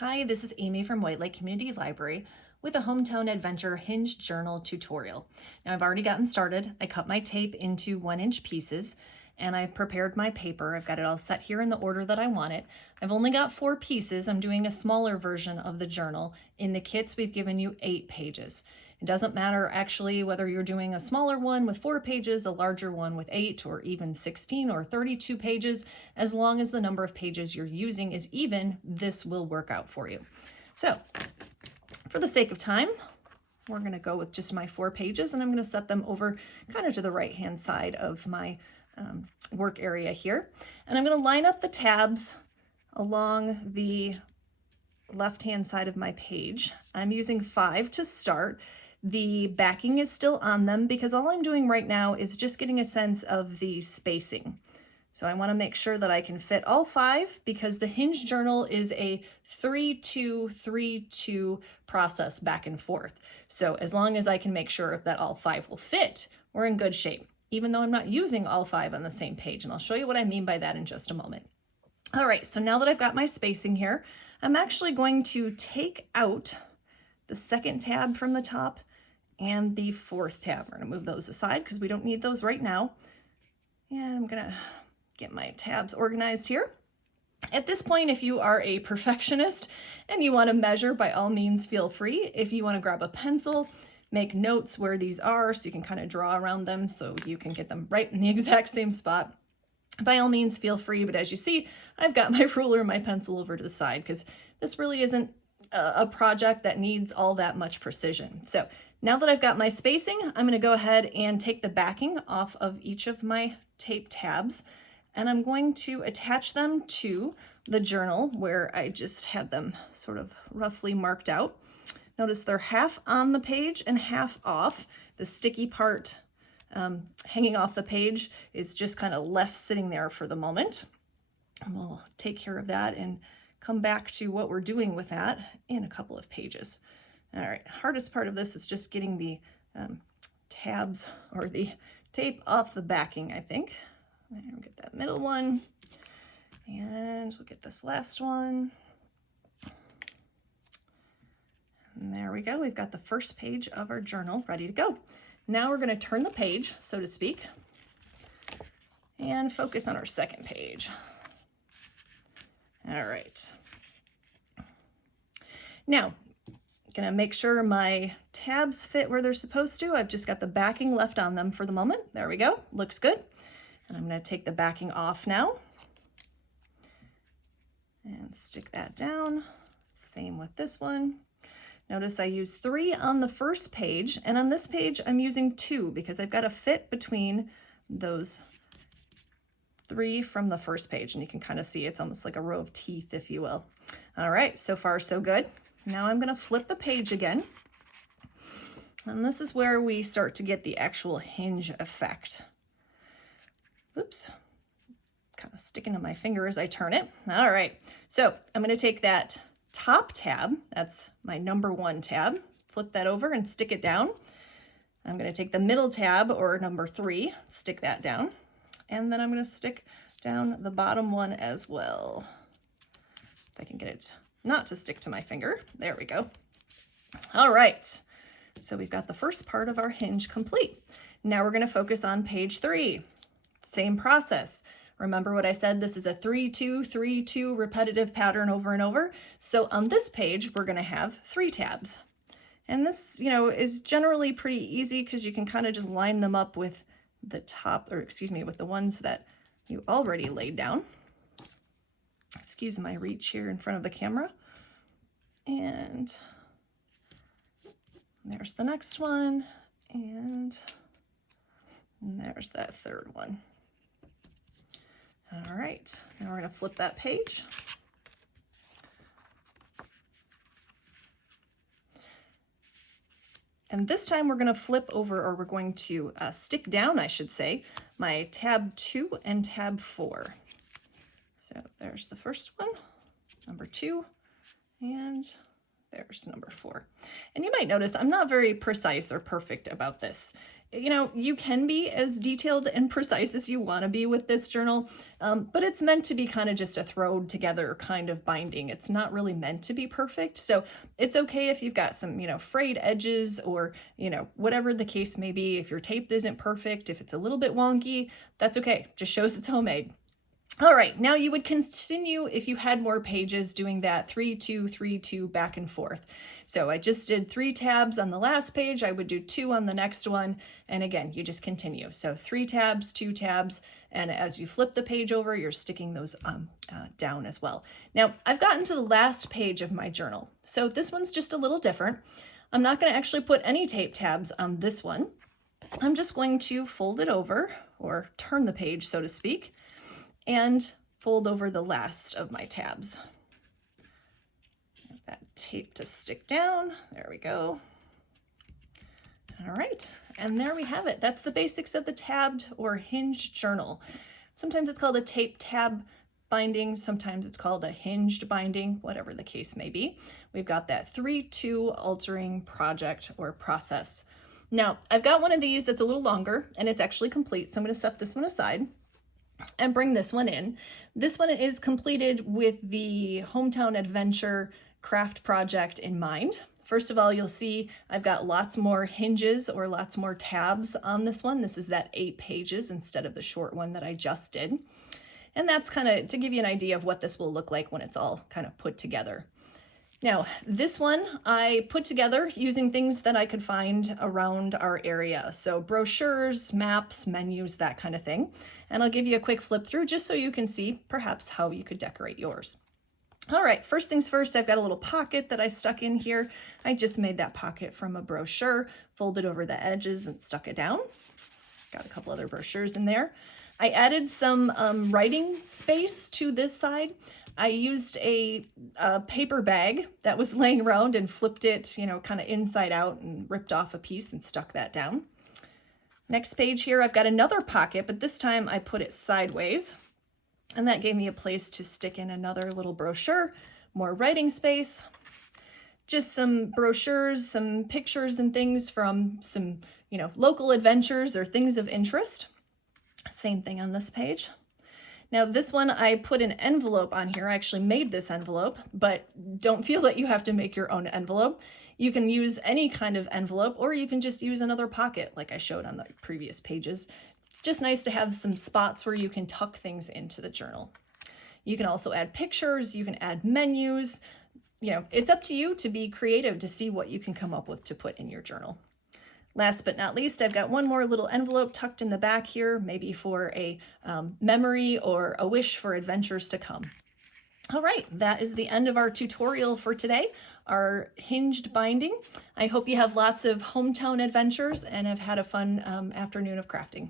Hi, this is Amy from White Lake Community Library with a Hometown Adventure Hinged Journal tutorial. Now I've already gotten started. I cut my tape into 1-inch pieces and I've prepared my paper. I've got it all set here in the order that I want it. I've only got 4 pieces. I'm doing a smaller version of the journal. In the kits, we've given you 8 pages. It doesn't matter actually whether you're doing a smaller one with 4 pages, a larger one with 8, or even 16 or 32 pages. As long as the number of pages you're using is even, this will work out for you. So, for the sake of time, we're going to go with just my 4 pages, and I'm going to set them over kind of to the right-hand side of my work area here. And I'm going to line up the tabs along the left-hand side of my page. I'm using 5 to start. The backing is still on them because all I'm doing right now is just getting a sense of the spacing. So I want to make sure that I can fit all 5 because the Hinged journal is a 3-2-3-2 process back and forth. So as long as I can make sure that all 5 will fit, we're in good shape, even though I'm not using all 5 on the same page. And I'll show you what I mean by that in just a moment. All right, so now that I've got my spacing here, I'm actually going to take out the 2nd tab from the top and the 4th tab. We're going to move those aside because we don't need those right now. And I'm going to get my tabs organized here. At this point, if you are a perfectionist and you want to measure, by all means, feel free. If you want to grab a pencil, make notes where these are so you can kind of draw around them so you can get them right in the exact same spot. By all means, feel free, but as you see, I've got my ruler and my pencil over to the side because this really isn't a project that needs all that much precision. So now that I've got my spacing, I'm going to go ahead and take the backing off of each of my tape tabs, and I'm going to attach them to the journal where I just had them sort of roughly marked out. Notice they're half on the page and half off. The sticky part hanging off the page is just kind of left sitting there for the moment. And we'll take care of that and come back to what we're doing with that in a couple of pages. All right, hardest part of this is just getting the tabs or the tape off the backing, I think. And we'll get that middle one, and we'll get this last one. And there we go. We've got the first page of our journal ready to go. Now we're going to turn the page, so to speak, and focus on our 2nd page. All right. Now, going to make sure my tabs fit where they're supposed to. I've just got the backing left on them for the moment. There we go. Looks good. And I'm going to take the backing off now and stick that down. Same with this one. Notice I use 3 on the first page, and on this page I'm using 2 because I've got a fit between those 3 from the first page, and you can kind of see it's almost like a row of teeth, if you will. All right, so far so good. Now I'm going to flip the page again, and this is where we start to get the actual hinge effect. Oops, kind of sticking to my finger as I turn it. All right, so I'm going to take that top tab, that's my number 1 tab, flip that over and stick it down. I'm going to take the middle tab, or number 3, stick that down, and then I'm going to stick down the bottom one as well. If I can get it not to stick to my finger. There we go. All right, so we've got the first part of our hinge complete. Now we're going to focus on page 3. Same process. Remember what I said, this is a 3-2-3-2 repetitive pattern over and over. So on this page, we're going to have 3 tabs. And this, is generally pretty easy because you can kind of just line them up with the top, or excuse me, with the ones that you already laid down. Excuse my reach here in front of the camera. And there's the next one. And there's that 3rd one. All right, now we're going to flip that page. And this time we're going to flip over, or we're going to stick down, I should say, my tab 2 and tab 4. So there's the first one, number 2, and there's number 4. And you might notice I'm not very precise or perfect about this. you know, you can be as detailed and precise as you want to be with this journal, but it's meant to be kind of just a thrown together kind of binding. It's not really meant to be perfect. So it's okay if you've got some, you know, frayed edges or, you know, whatever the case may be. If your tape isn't perfect, if it's a little bit wonky, that's okay. Just shows it's homemade. All right, now you would continue if you had more pages doing that 3, 2, 3, 2 back and forth. So I just did 3 tabs on the last page. I would do 2 on the next one. And again, you just continue. So 3 tabs, 2 tabs. And as you flip the page over, you're sticking those down as well. Now I've gotten to the last page of my journal. So this one's just a little different. I'm not going to actually put any tape tabs on this one. I'm just going to fold it over, or turn the page, so to speak, and fold over the last of my tabs. Get that tape to stick down. There we go. All right, and there we have it. That's the basics of the tabbed or hinged journal. Sometimes it's called a tape tab binding, sometimes it's called a hinged binding, whatever the case may be. We've got that 3-2 altering project or process. Now, I've got one of these that's a little longer and it's actually complete, so I'm going to set this one aside and bring this one in. This one is completed with the Hometown Adventure craft project in mind. First of all, you'll see I've got lots more hinges or lots more tabs on this one. This is that 8 pages instead of the short one that I just did. And that's kind of to give you an idea of what this will look like when it's all kind of put together. Now, this one I put together using things that I could find around our area. So brochures, maps, menus, that kind of thing. And I'll give you a quick flip through just so you can see perhaps how you could decorate yours. All right, first things first, I've got a little pocket that I stuck in here. I just made that pocket from a brochure, folded over the edges and stuck it down. Got a couple other brochures in there. I added some writing space to this side. I used a paper bag that was laying around and flipped it, you know, kind of inside out and ripped off a piece and stuck that down. Next page here, I've got another pocket, but this time I put it sideways. And that gave me a place to stick in another little brochure, more writing space, just some brochures, some pictures and things from some, you know, local adventures or things of interest. Same thing on this page. Now this one, I put an envelope on here. I actually made this envelope, but don't feel that you have to make your own envelope. You can use any kind of envelope, or you can just use another pocket like I showed on the previous pages. It's just nice to have some spots where you can tuck things into the journal. You can also add pictures, you can add menus. You know, it's up to you to be creative to see what you can come up with to put in your journal. Last but not least, I've got one more little envelope tucked in the back here, maybe for a memory or a wish for adventures to come. All right, that is the end of our tutorial for today, our hinged binding. I hope you have lots of hometown adventures and have had a fun afternoon of crafting.